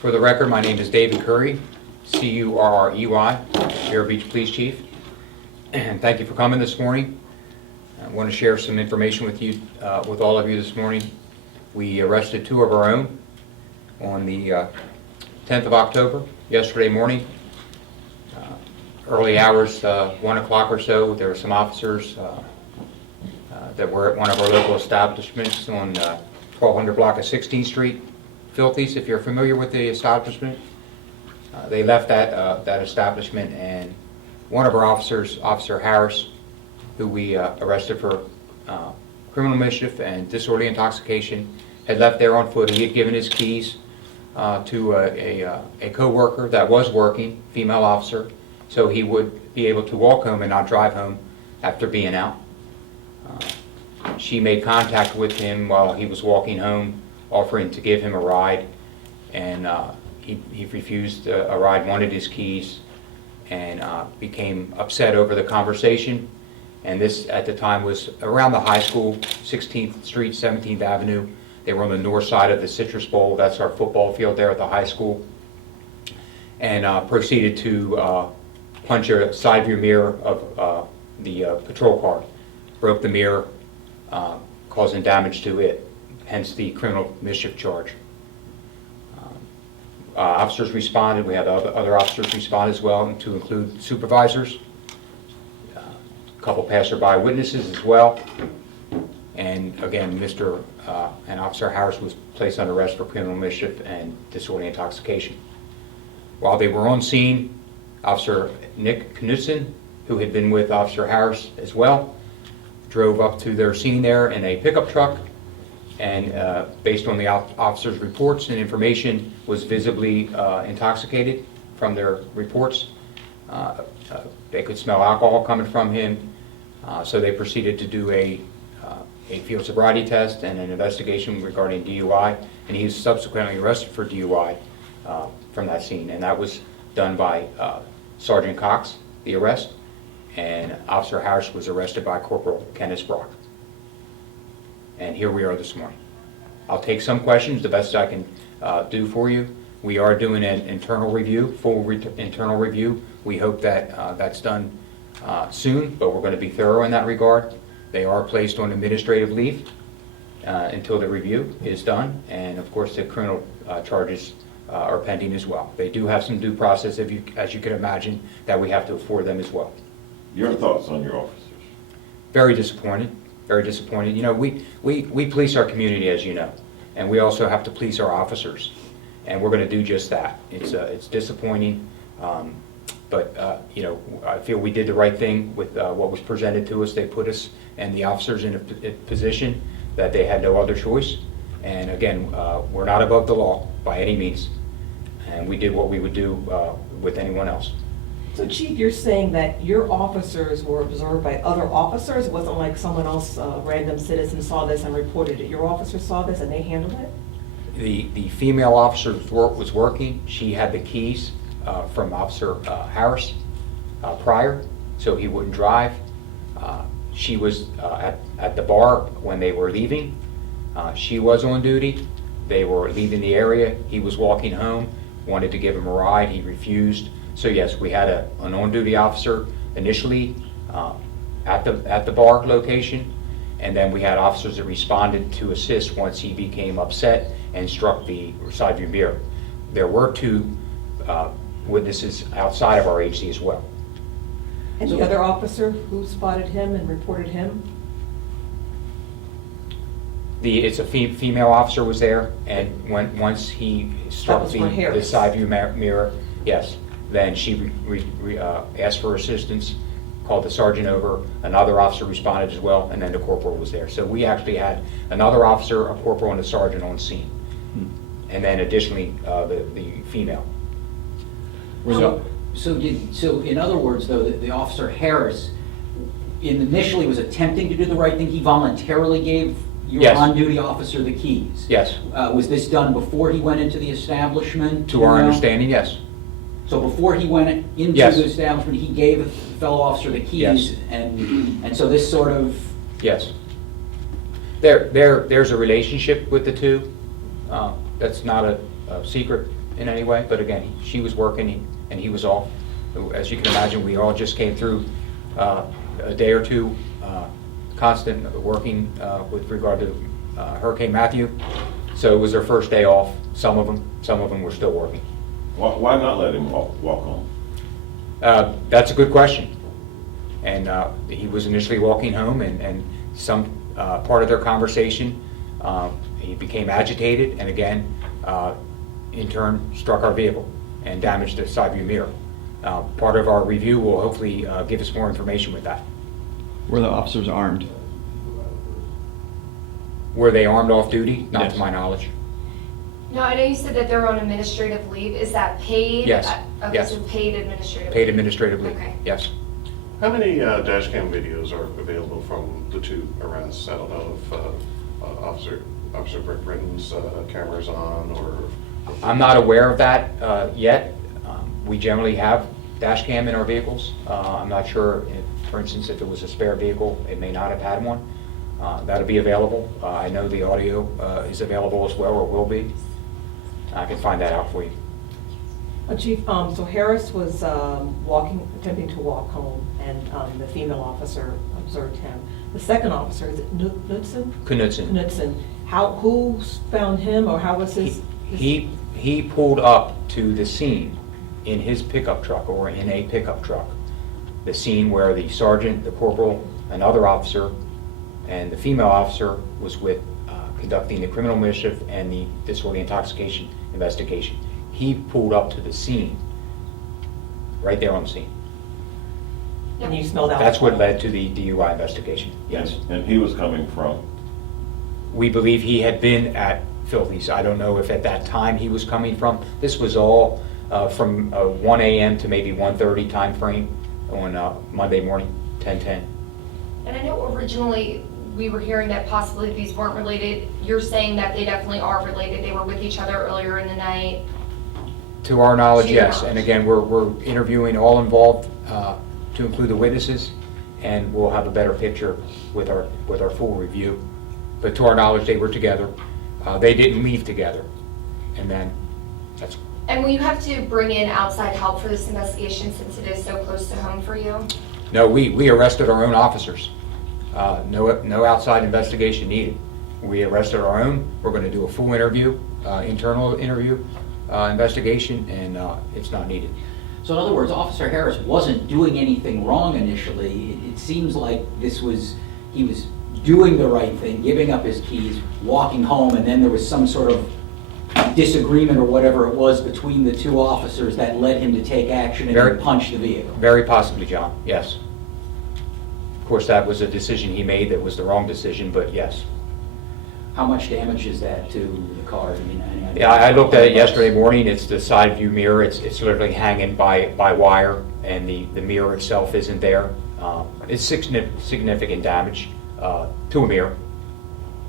For the record, my name is David Currey, C-U-R-R-E-Y, Vero Beach Police Chief. And thank you for coming this morning. I want to share some information with you, with all of you this morning. We arrested two of our own on the 10th of October, yesterday morning. Early hours, 1 o'clock or so, there were some officers that were at one of our local establishments on 1200 block of 16th Street. Filthy's, if you're familiar with the establishment. They left that establishment, and one of our officers, Officer Harris, who we arrested for criminal mischief and disorderly intoxication, had left there on foot. He had given his keys to a co-worker that was working, female officer, so he would be able to walk home and not drive home after being out. She made contact with him while he was walking home, offering to give him a ride, and he refused a ride, wanted his keys, and became upset over the conversation. And this, at the time, was around the high school, 16th Street, 17th Avenue. They were on the north side of the Citrus Bowl. That's our football field there at the high school. And proceeded to punch a side view mirror of the patrol car. Broke the mirror, causing damage to it, hence the criminal mischief charge. Officers responded. We had other officers respond as well, to include supervisors, a couple passerby witnesses as well, and again, and Officer Harris was placed under arrest for criminal mischief and disorderly intoxication. While they were on scene, Officer Nick Knutson, who had been with Officer Harris as well, drove up to their scene there in a pickup truck, and based on the officers' reports and information, was visibly intoxicated from their reports. They could smell alcohol coming from him, so they proceeded to do a field sobriety test and an investigation regarding DUI, and he was subsequently arrested for DUI from that scene, and that was done by Sergeant Cox, the arrest, and Officer Harris was arrested by Corporal Kenneth Brock. And here we are this morning. I'll take some questions, the best I can do for you. We are doing an internal review, internal review. We hope that that's done soon, but we're going to be thorough in that regard. They are placed on administrative leave until the review is done, and of course the criminal charges are pending as well. They do have some due process, as you can imagine, that we have to afford them as well. Your thoughts on your officers? Very disappointed. Very disappointed. You know, we police our community, as you know, and we also have to police our officers, and we're going to do just that. It's disappointing, but you know, I feel we did the right thing with what was presented to us. They put us and the officers in a position that they had no other choice. And again, we're not above the law by any means, and we did what we would do with anyone else. So Chief, you're saying that your officers were observed by other officers? It wasn't like someone else, a random citizen, saw this and reported it. Your officers saw this and they handled it? The female officer was working. She had the keys from Officer Harris prior, so he wouldn't drive. She was at the bar when they were leaving. She was on duty. They were leaving the area. He was walking home, wanted to give him a ride. He refused. So yes, we had an on-duty officer initially at the bar location, and then we had officers that responded to assist once he became upset and struck the side view mirror. There were two witnesses outside of our agency as well. And the other officer who spotted him and reported him? It's a female officer was there, and once he struck the side view mirror, yes. Then she asked for assistance, called the sergeant over, another officer responded as well, and then the corporal was there. So we actually had another officer, a corporal, and a sergeant on scene. And then additionally, the female. So in other words, though, the officer Harris initially was attempting to do the right thing. He voluntarily gave your on-duty officer the keys. Yes. Was this done before he went into the establishment? To our understanding, yes. So before he went into the establishment, he gave a fellow officer the keys, and so this sort of... Yes. There's a relationship with the two. That's not secret in any way, but again, she was working and he was off. As you can imagine, we all just came through a day or two constant working with regard to Hurricane Matthew. So it was their first day off, some of them were still working. Why not let him walk home? That's a good question. And he was initially walking home, and some part of their conversation, he became agitated, and again, in turn, struck our vehicle and damaged the side view mirror. Part of our review will hopefully give us more information with that. Were the officers armed? Were they armed off duty? Not Yes. to my knowledge. No, I know you said that they're on administrative leave. Is that paid? Yes, Okay, yes. so paid administrative. Paid administratively, Okay. yes. How many dash cam videos are available from the two arrests? I don't know if Officer Britton's camera's on or... I'm not aware of that yet. We generally have dash cam in our vehicles. I'm not sure, if, for instance, if it was a spare vehicle, it may not have had one. That'll be available. I know the audio is available as well, or will be. I can find that out for you. Chief, so Harris was attempting to walk home, and the female officer observed him. The second officer, is it Knutson? Knutson. Knutson. Who found him, or how was his? He pulled up to the scene in his pickup truck, or in a pickup truck. The scene where the sergeant, the corporal, another officer, and the female officer was with conducting the criminal mischief and the disorderly intoxication investigation. He pulled up to the scene, right there on the scene. And you smelled alcohol? That's what led to the DUI investigation, yes. And he was coming from? We believe he had been at Filthy's. I don't know if at that time he was coming from. This was all from 1 a.m. to maybe 1:30 time frame on Monday morning, 10:10. And I know originally we were hearing that possibly these weren't related. You're saying that they definitely are related. They were with each other earlier in the night. To our knowledge, To your yes. And knowledge. again, we're interviewing all involved to include the witnesses, and we'll have a better picture with our full review. But to our knowledge, they were together. They didn't leave together. And then that's, And will you have to bring in outside help for this investigation since it is so close to home for you? no, we arrested our own officers. No outside investigation needed. We arrested our own. We're going to do a full interview, internal interview, investigation, and it's not needed. So in other words, Officer Harris wasn't doing anything wrong initially. It seems like he was doing the right thing, giving up his keys, walking home, and then there was some sort of disagreement or whatever it was between the two officers that led him to take action and then punch the vehicle. Very possibly, John, yes. Of course, that was a decision he made that was the wrong decision, but yes. How much damage is that to the car? I mean, Yeah, I looked at it yesterday morning. It's the side view mirror. It's literally hanging by wire, and the mirror itself isn't there. It's significant damage to a mirror.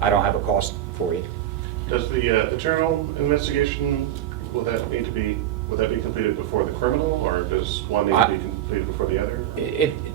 I don't have a cost for you. Does the internal investigation, will that be completed before the criminal, or does one need to be completed before the other?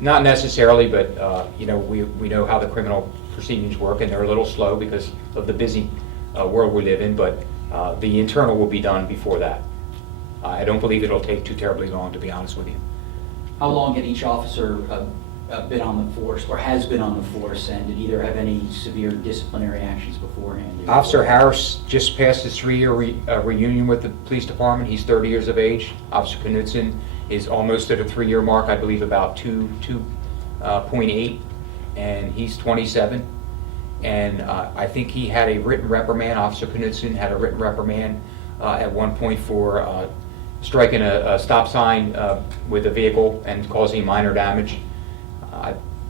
Not necessarily, but you know, we know how the criminal proceedings work, and they're a little slow because of the busy world we live in, but the internal will be done before that. I don't believe it'll take too terribly long, to be honest with you. How long had each officer been on the force, or has been on the force, and did either have any severe disciplinary actions beforehand? Officer Harris just passed his 3-year reunion with the police department. He's 30 years of age. Officer Knutson is almost at a 3-year mark, I believe about 2.8, and he's 27. And I think he had a written reprimand. Officer Knutson had a written reprimand at one point for striking a stop sign with a vehicle and causing minor damage.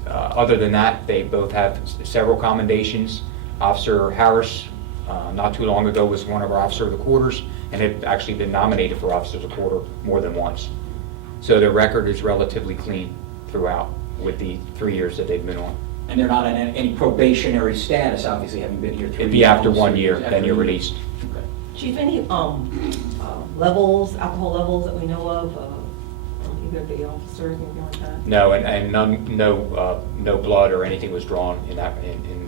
Other than that, they both have several commendations. Officer Harris, not too long ago, was one of our Officer of the Quarters and had actually been nominated for Officer of the Quarter more than once. So their record is relatively clean throughout with the 3 years that they've been on. And they're not in any probationary status, obviously, having been here 3 years. It'd be after 1 almost, year, after then you're a year. released. Okay. Chief, any levels, alcohol levels that we know of, either of the officers, anything like that? No, and no blood or anything was drawn in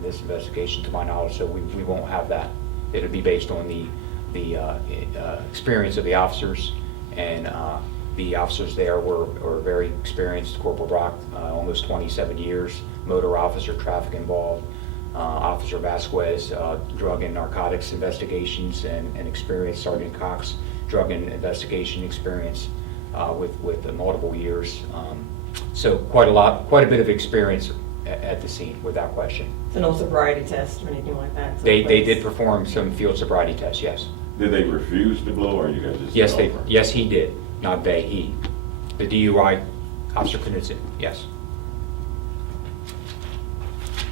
this investigation, to my knowledge, so we won't have that. It'll be based on the experience of the officers, and the officers there were very experienced. Corporal Brock, almost 27 years, motor officer, traffic involved. Officer Vasquez, drug and narcotics investigations and experience. Sergeant Cox, drug and investigation experience with multiple years. So quite a bit of experience at the scene, without question. So no sobriety test or anything like that? They did perform some field sobriety tests, yes. Did they refuse to blow, or you guys just? Yes, he did. Not they, he. The DUI, Officer Knutson, yes.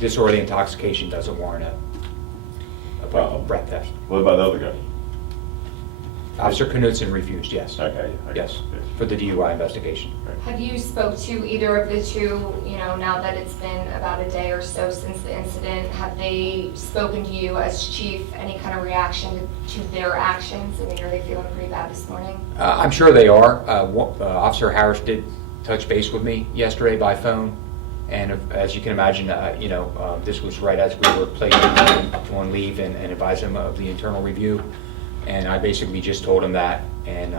Disorderly intoxication doesn't warrant a breath test. What about the other guy? Officer Knutson refused, yes. Okay. Yes, for the DUI investigation. Have you spoke to either of the two, now that it's been about a day or so since the incident? Have they spoken to you as chief? Any kind of reaction to their actions? I mean, are they feeling pretty bad this morning? I'm sure they are. Officer Harris did touch base with me yesterday by phone, and as you can imagine, this was right as we were placed on leave and advised him of the internal review, and I basically just told him that, and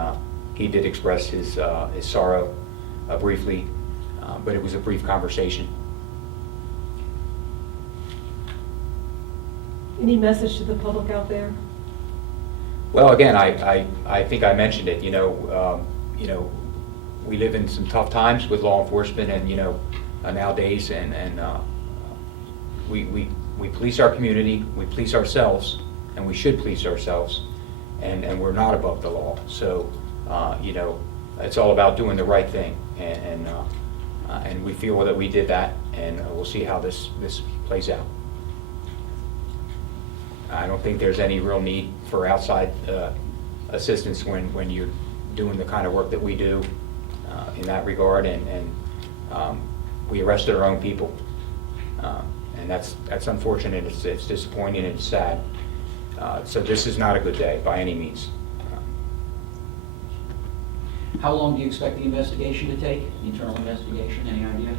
he did express his sorrow briefly, but it was a brief conversation. Any message to the public out there? Well, again, I think I mentioned it. We live in some tough times with law enforcement, and nowadays, and we police our community, we police ourselves, and we should police ourselves, and we're not above the law. So, it's all about doing the right thing, and we feel that we did that, and we'll see how this plays out. I don't think there's any real need for outside assistance when you're doing the kind of work that we do in that regard, and we arrested our own people, and that's unfortunate. It's disappointing and it's sad. So this is not a good day by any means. How long do you expect the investigation to take, the internal investigation, any idea?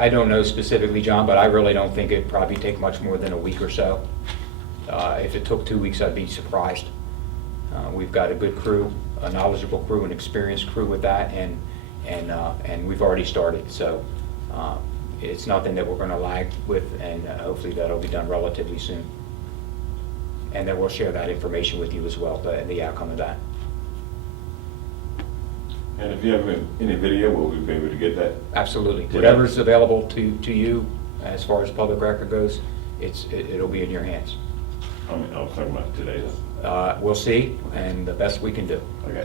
I don't know specifically, John, but I really don't think it'd probably take much more than a week or so. If it took 2 weeks, I'd be surprised. We've got a good crew, a knowledgeable crew, an experienced crew with that, and we've already started. So it's nothing that we're going to lag with, and hopefully that'll be done relatively soon. And then we'll share that information with you as well, the outcome of that. And if you have any video, will we be able to get that? Absolutely. Today? Whatever's available to you as far as public record goes, it'll be in your hands. I was talking about today, though. We'll see, and the best we can do. Okay.